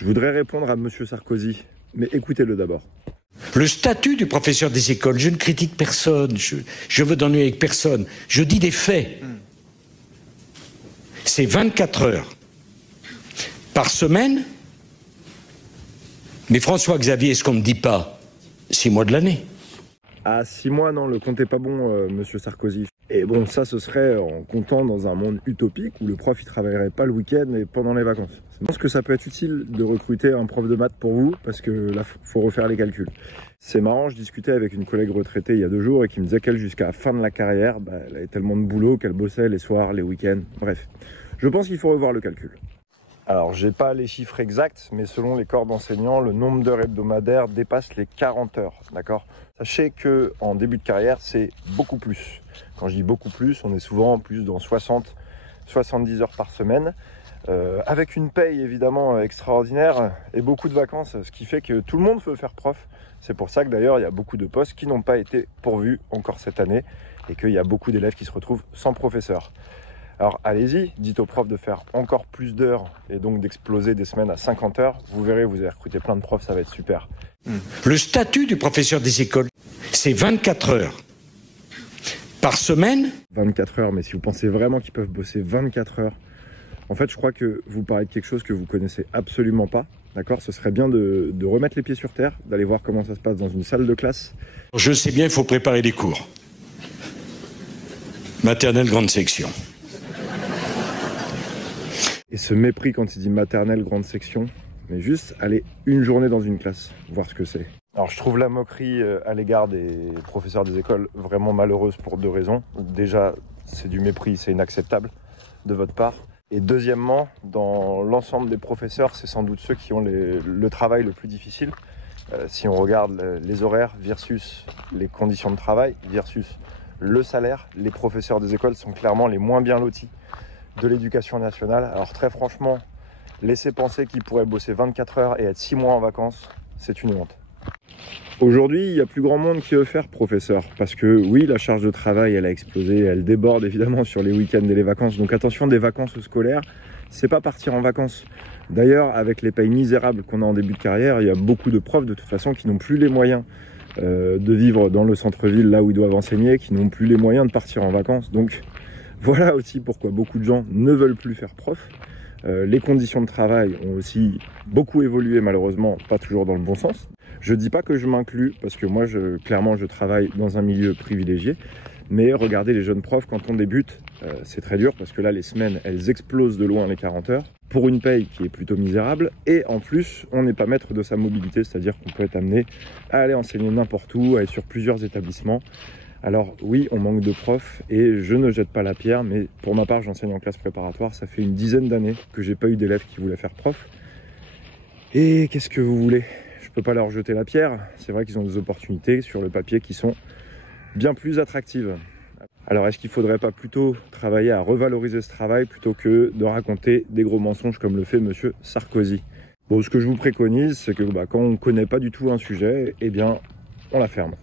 Je voudrais répondre à Monsieur Sarkozy, mais écoutez-le d'abord. Le statut du professeur des écoles, je ne critique personne, je veux donner avec personne, je dis des faits. C'est 24 heures par semaine, mais François-Xavier, ce qu'on ne dit pas, 6 mois de l'année. À 6 mois, non, le compte est pas bon, Monsieur Sarkozy. Et bon, ça, ce serait en comptant dans un monde utopique où le prof, il travaillerait pas le week-end et pendant les vacances. Je pense que ça peut être utile de recruter un prof de maths pour vous, parce que là, faut refaire les calculs. C'est marrant, je discutais avec une collègue retraitée il y a 2 jours et qui me disait qu'elle, jusqu'à la fin de la carrière, elle avait tellement de boulot qu'elle bossait les soirs, les week-ends, bref. Je pense qu'il faut revoir le calcul. Alors, j'ai pas les chiffres exacts, mais selon les corps d'enseignants, le nombre d'heures hebdomadaires dépasse les 40 heures, d'accord ? Sachez qu'en début de carrière, c'est beaucoup plus. Quand je dis beaucoup plus, on est souvent plus dans 60-70 heures par semaine, avec une paye évidemment extraordinaire et beaucoup de vacances, ce qui fait que tout le monde veut faire prof. C'est pour ça que d'ailleurs, il y a beaucoup de postes qui n'ont pas été pourvus encore cette année et qu'il y a beaucoup d'élèves qui se retrouvent sans professeur. Alors allez-y, dites aux profs de faire encore plus d'heures et donc d'exploser des semaines à 50 heures. Vous verrez, vous allez recruter plein de profs, ça va être super. Le statut du professeur des écoles, c'est 24 heures par semaine. 24 heures, mais si vous pensez vraiment qu'ils peuvent bosser 24 heures, en fait, je crois que vous parlez de quelque chose que vous connaissez absolument pas. D'accord ? Ce serait bien de remettre les pieds sur terre, d'aller voir comment ça se passe dans une salle de classe. Je sais bien, il faut préparer les cours. Maternelle, grande section. Et ce mépris quand il dit maternelle, grande section, mais juste aller une journée dans une classe, voir ce que c'est. Alors je trouve la moquerie à l'égard des professeurs des écoles vraiment malheureuse pour 2 raisons. Déjà, c'est du mépris, c'est inacceptable de votre part. Et deuxièmement, dans l'ensemble des professeurs, c'est sans doute ceux qui ont le travail le plus difficile. Si on regarde les horaires versus les conditions de travail versus le salaire, les professeurs des écoles sont clairement les moins bien lotis de l'éducation nationale. Alors très franchement, laisser penser qu'ils pourraient bosser 24 heures et être 6 mois en vacances, c'est une honte. Aujourd'hui, il y a plus grand monde qui veut faire professeur, parce que oui, la charge de travail, elle a explosé, elle déborde évidemment sur les week-ends et les vacances. Donc attention, des vacances scolaires, c'est pas partir en vacances. D'ailleurs, avec les payes misérables qu'on a en début de carrière, il y a beaucoup de profs de toute façon qui n'ont plus les moyens de vivre dans le centre-ville, là où ils doivent enseigner, qui n'ont plus les moyens de partir en vacances. Donc voilà aussi pourquoi beaucoup de gens ne veulent plus faire prof. Les conditions de travail ont aussi beaucoup évolué, malheureusement, pas toujours dans le bon sens. Je dis pas que je m'inclus, parce que moi, clairement, je travaille dans un milieu privilégié. Mais regardez les jeunes profs, quand on débute, c'est très dur, parce que là, les semaines, elles explosent de loin les 40 heures, pour une paye qui est plutôt misérable. Et en plus, on n'est pas maître de sa mobilité, c'est-à-dire qu'on peut être amené à aller enseigner n'importe où, à aller sur plusieurs établissements. Alors oui, on manque de profs et je ne jette pas la pierre, mais pour ma part, j'enseigne en classe préparatoire. Ça fait une dizaine d'années que j'ai pas eu d'élèves qui voulaient faire prof. Et qu'est-ce que vous voulez ? Je peux pas leur jeter la pierre. C'est vrai qu'ils ont des opportunités sur le papier qui sont bien plus attractives. Alors est-ce qu'il faudrait pas plutôt travailler à revaloriser ce travail plutôt que de raconter des gros mensonges comme le fait Monsieur Sarkozy ? Bon, ce que je vous préconise, c'est que quand on connaît pas du tout un sujet, eh bien, on la ferme.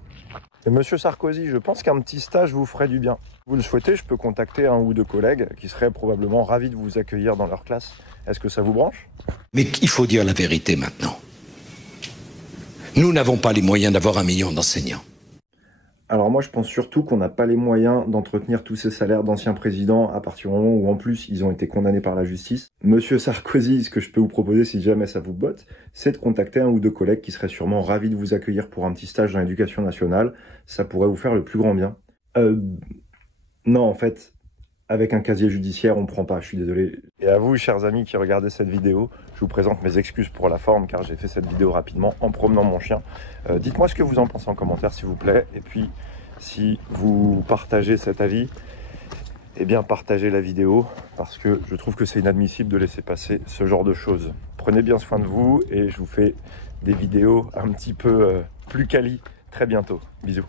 Et Monsieur Sarkozy, je pense qu'un petit stage vous ferait du bien. Vous le souhaitez, je peux contacter 1 ou 2 collègues qui seraient probablement ravis de vous accueillir dans leur classe. Est-ce que ça vous branche ? Mais il faut dire la vérité maintenant. Nous n'avons pas les moyens d'avoir 1 million d'enseignants. Alors moi, je pense surtout qu'on n'a pas les moyens d'entretenir tous ces salaires d'anciens présidents à partir du moment où, en plus, ils ont été condamnés par la justice. Monsieur Sarkozy, ce que je peux vous proposer, si jamais ça vous botte, c'est de contacter 1 ou 2 collègues qui seraient sûrement ravis de vous accueillir pour un petit stage dans l'éducation nationale. Ça pourrait vous faire le plus grand bien. Non, en fait, avec un casier judiciaire, on prend pas, je suis désolé. Et à vous, chers amis qui regardez cette vidéo, je vous présente mes excuses pour la forme, car j'ai fait cette vidéo rapidement en promenant mon chien. Dites-moi ce que vous en pensez en commentaire, s'il vous plaît. Et puis, si vous partagez cet avis, eh bien, partagez la vidéo, parce que je trouve que c'est inadmissible de laisser passer ce genre de choses. Prenez bien soin de vous, et je vous fais des vidéos un petit peu plus quali très bientôt. Bisous.